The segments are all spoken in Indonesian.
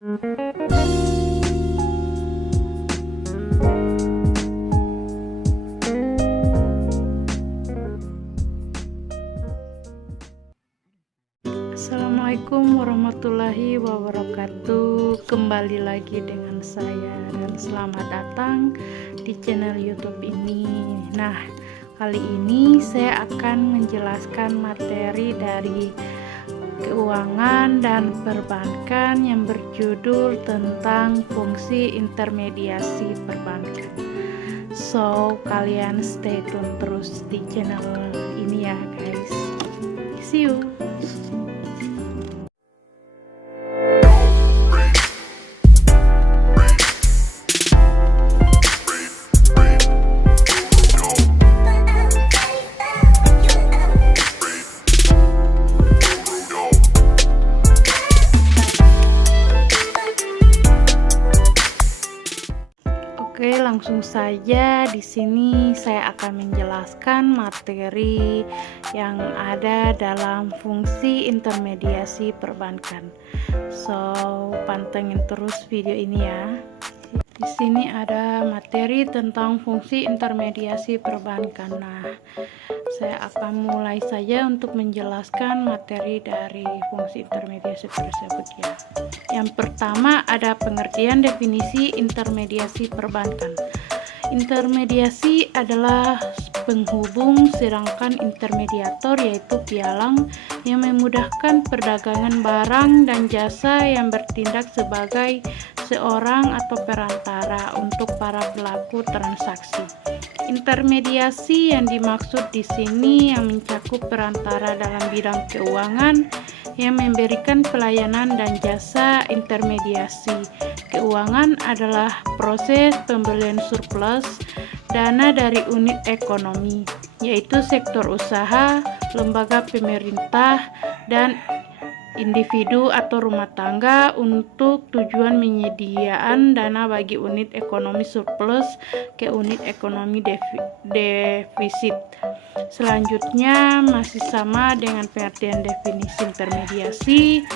Assalamualaikum warahmatullahi wabarakatuh. Kembali lagi dengan saya dan selamat datang di channel YouTube ini. Nah, kali ini saya akan menjelaskan materi dari keuangan dan perbankan yang berjudul tentang fungsi intermediasi perbankan. So, kalian stay tune terus di channel ini ya guys. See you. Oke, langsung saja di sini saya akan menjelaskan materi yang ada dalam fungsi intermediasi perbankan. So, pantengin terus video ini ya. Di sini ada materi tentang fungsi intermediasi perbankan. Nah, saya akan mulai saja untuk menjelaskan materi dari fungsi intermediasi tersebut ya. Yang pertama ada pengertian definisi intermediasi perbankan. Intermediasi adalah penghubung, sedangkan intermediator yaitu pialang yang memudahkan perdagangan barang dan jasa yang bertindak sebagai seorang atau perantara untuk para pelaku transaksi. Intermediasi yang dimaksud di sini yang mencakup perantara dalam bidang keuangan yang memberikan pelayanan dan jasa intermediasi keuangan adalah proses pembelian surplus dana dari unit ekonomi, yaitu sektor usaha, lembaga pemerintah, dan individu atau rumah tangga untuk tujuan penyediaan dana bagi unit ekonomi surplus ke unit ekonomi defisit. Selanjutnya masih sama dengan pengertian definisi intermediasi.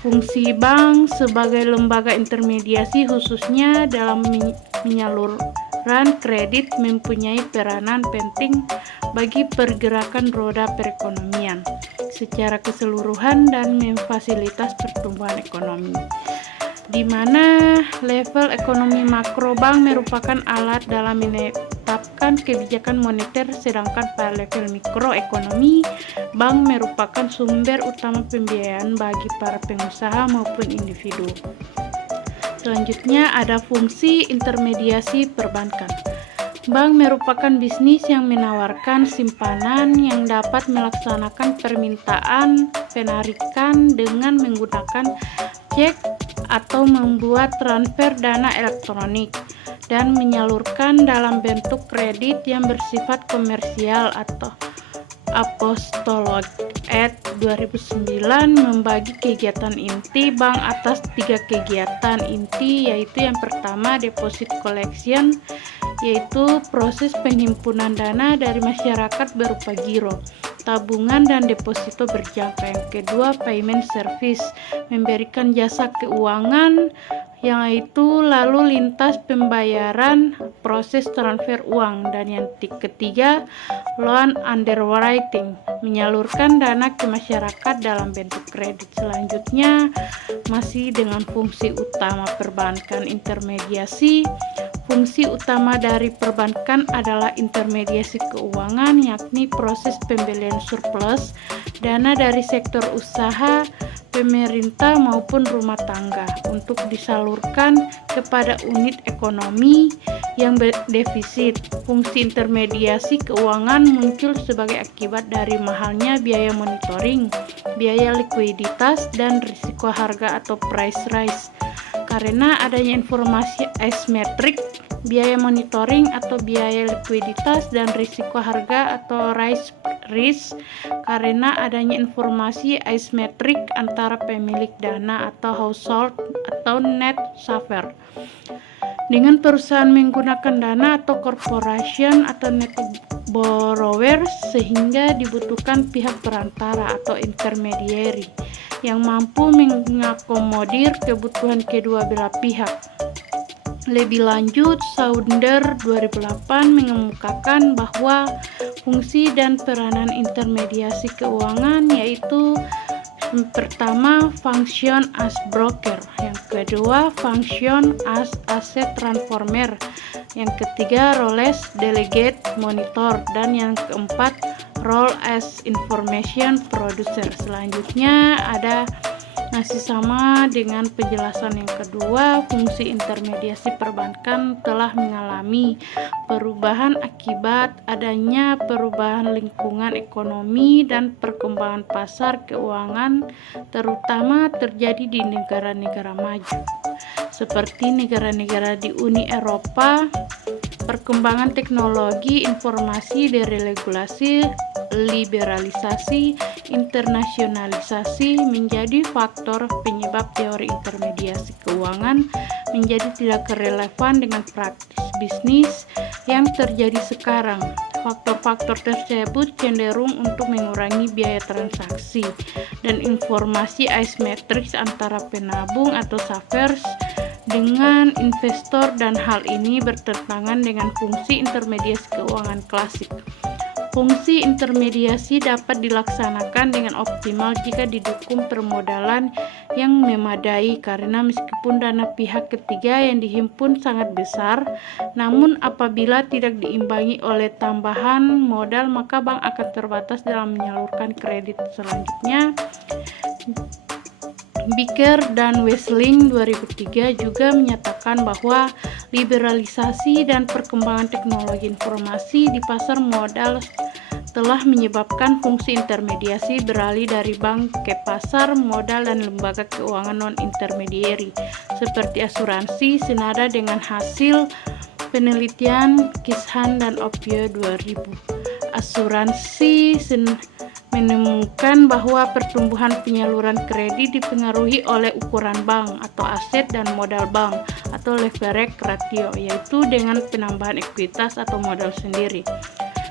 Fungsi bank sebagai lembaga intermediasi khususnya dalam penyaluran kredit mempunyai peranan penting bagi pergerakan roda perekonomian secara keseluruhan dan memfasilitas pertumbuhan ekonomi, di mana level ekonomi makro bank merupakan alat dalam menetapkan kebijakan moneter, sedangkan pada level mikroekonomi bank merupakan sumber utama pembiayaan bagi para pengusaha maupun individu. Selanjutnya ada fungsi intermediasi perbankan. Bank merupakan bisnis yang menawarkan simpanan yang dapat melaksanakan permintaan penarikan dengan menggunakan cek atau membuat transfer dana elektronik dan menyalurkan dalam bentuk kredit yang bersifat komersial atau apostolog. Ed 2009 membagi kegiatan inti bank atas 3 kegiatan inti, yaitu yang pertama deposit collection, yaitu proses penghimpunan dana dari masyarakat berupa giro, tabungan dan deposito berjangka. Yang kedua payment service, memberikan jasa keuangan, yaitu lalu lintas pembayaran, proses transfer uang. Dan yang ketiga loan underwriting, menyalurkan dana ke masyarakat dalam bentuk kredit. Selanjutnya masih dengan fungsi utama perbankan intermediasi. Fungsi utama dari perbankan adalah intermediasi keuangan, yakni proses pembelian surplus dana dari sektor usaha, pemerintah maupun rumah tangga untuk disalurkan kepada unit ekonomi yang berdefisit. Fungsi intermediasi keuangan muncul sebagai akibat dari mahalnya biaya monitoring, biaya likuiditas, dan risiko harga atau price rise. Karena adanya informasi asimetrik, biaya monitoring atau biaya likuiditas, dan risiko harga atau risk karena adanya informasi asimetrik antara pemilik dana atau household atau net saver dengan perusahaan menggunakan dana atau corporation atau net borrower, sehingga dibutuhkan pihak perantara atau intermediary yang mampu mengakomodir kebutuhan kedua belah pihak. Lebih lanjut, Sauder 2008 mengemukakan bahwa fungsi dan peranan intermediasi keuangan yaitu pertama, function as broker, yang kedua, function as asset transformer, yang ketiga, role as delegate monitor, dan yang keempat, role as information producer. Selanjutnya ada masih sama dengan penjelasan yang kedua, fungsi intermediasi perbankan telah mengalami perubahan akibat adanya perubahan lingkungan ekonomi dan perkembangan pasar keuangan, terutama terjadi di negara-negara maju seperti negara-negara di Uni Eropa. Perkembangan teknologi informasi, deregulasi, liberalisasi, internasionalisasi menjadi faktor penyebab teori intermediasi keuangan menjadi tidak relevan dengan praktis bisnis yang terjadi sekarang. Faktor-faktor tersebut cenderung untuk mengurangi biaya transaksi dan informasi asimetris antara penabung atau savers dengan investor, dan hal ini bertentangan dengan fungsi intermediasi keuangan klasik. Fungsi intermediasi dapat dilaksanakan dengan optimal jika didukung permodalan yang memadai, karena meskipun dana pihak ketiga yang dihimpun sangat besar, namun apabila tidak diimbangi oleh tambahan modal, maka bank akan terbatas dalam menyalurkan kredit. Selanjutnya, Becker dan Wesling 2003 juga menyatakan bahwa liberalisasi dan perkembangan teknologi informasi di pasar modal telah menyebabkan fungsi intermediasi beralih dari bank ke pasar modal dan lembaga keuangan non-intermediary seperti asuransi, senada dengan hasil penelitian Kishan dan Opio 2000. Asuransi menemukan bahwa pertumbuhan penyaluran kredit dipengaruhi oleh ukuran bank atau aset dan modal bank atau leverage ratio, yaitu dengan penambahan ekuitas atau modal sendiri.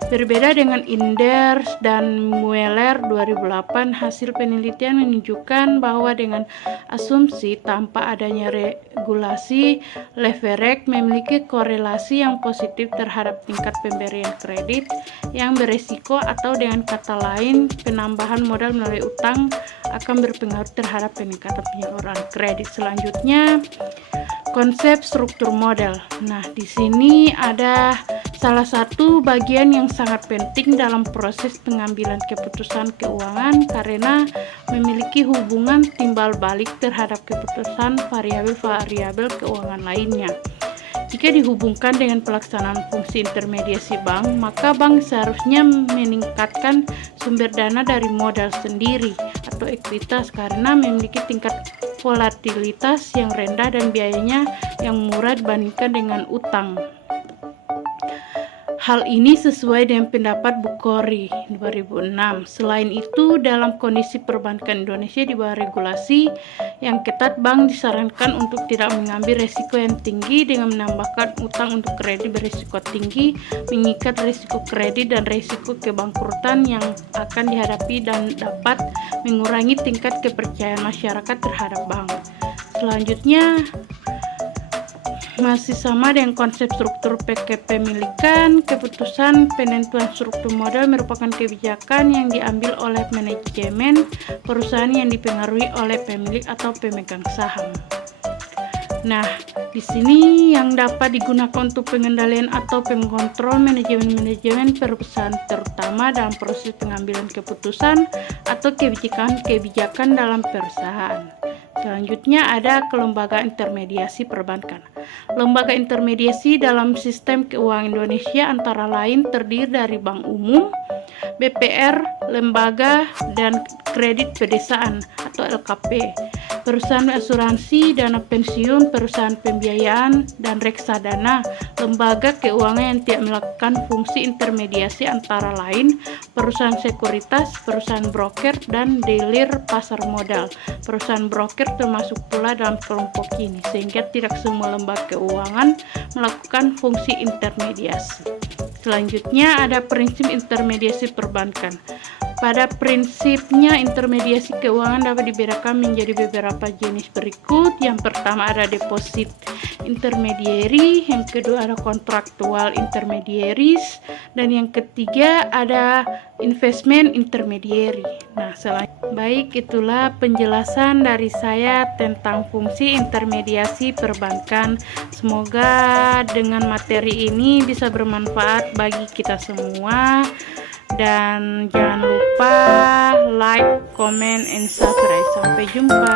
Berbeda dengan Inders dan Mueller 2008, hasil penelitian menunjukkan bahwa dengan asumsi tanpa adanya regulasi, leverage memiliki korelasi yang positif terhadap tingkat pemberian kredit yang beresiko, atau dengan kata lain, penambahan modal melalui utang akan berpengaruh terhadap peningkatan penyaluran kredit. Selanjutnya, konsep struktur modal. Nah, di sini ada salah satu bagian yang sangat penting dalam proses pengambilan keputusan keuangan karena memiliki hubungan timbal balik terhadap keputusan variabel-variabel keuangan lainnya. Jika dihubungkan dengan pelaksanaan fungsi intermediasi bank, maka bank seharusnya meningkatkan sumber dana dari modal sendiri atau ekuitas karena memiliki tingkat volatilitas yang rendah dan biayanya yang murah dibandingkan dengan utang. Hal ini sesuai dengan pendapat Bukhari 2006. Selain itu, dalam kondisi perbankan Indonesia di bawah regulasi yang ketat, bank disarankan untuk tidak mengambil resiko yang tinggi dengan menambahkan utang untuk kredit berisiko tinggi, mengikat risiko kredit dan risiko kebangkrutan yang akan dihadapi dan dapat mengurangi tingkat kepercayaan masyarakat terhadap bank. Selanjutnya, masih sama dengan konsep struktur kepemilikan, keputusan penentuan struktur modal merupakan kebijakan yang diambil oleh manajemen perusahaan yang dipengaruhi oleh pemilik atau pemegang saham. Nah, di sini yang dapat digunakan untuk pengendalian atau pengontrol manajemen perusahaan, terutama dalam proses pengambilan keputusan atau kebijakan dalam perusahaan. Selanjutnya ada kelembagaan intermediasi perbankan. Lembaga intermediasi dalam sistem keuangan Indonesia antara lain terdiri dari Bank Umum, BPR, lembaga dan kredit pedesaan atau LKP, perusahaan asuransi, dana pensiun, perusahaan pembiayaan, dan reksadana. Lembaga keuangan yang tidak melakukan fungsi intermediasi antara lain perusahaan sekuritas, perusahaan broker, dan dealer pasar modal. Perusahaan broker termasuk pula dalam kelompok ini, sehingga tidak semua lembaga keuangan melakukan fungsi intermediasi. Selanjutnya ada prinsip intermediasi perbankan. Pada prinsipnya, intermediasi keuangan dapat dibedakan menjadi beberapa jenis berikut. Yang pertama ada deposit intermediary, yang kedua ada kontraktual intermediaries, dan yang ketiga ada investment intermediary. Nah, baik, itulah penjelasan dari saya tentang fungsi intermediasi perbankan. Semoga dengan materi ini bisa bermanfaat bagi kita semua. Dan jangan lupa like, comment, and subscribe. Sampai jumpa.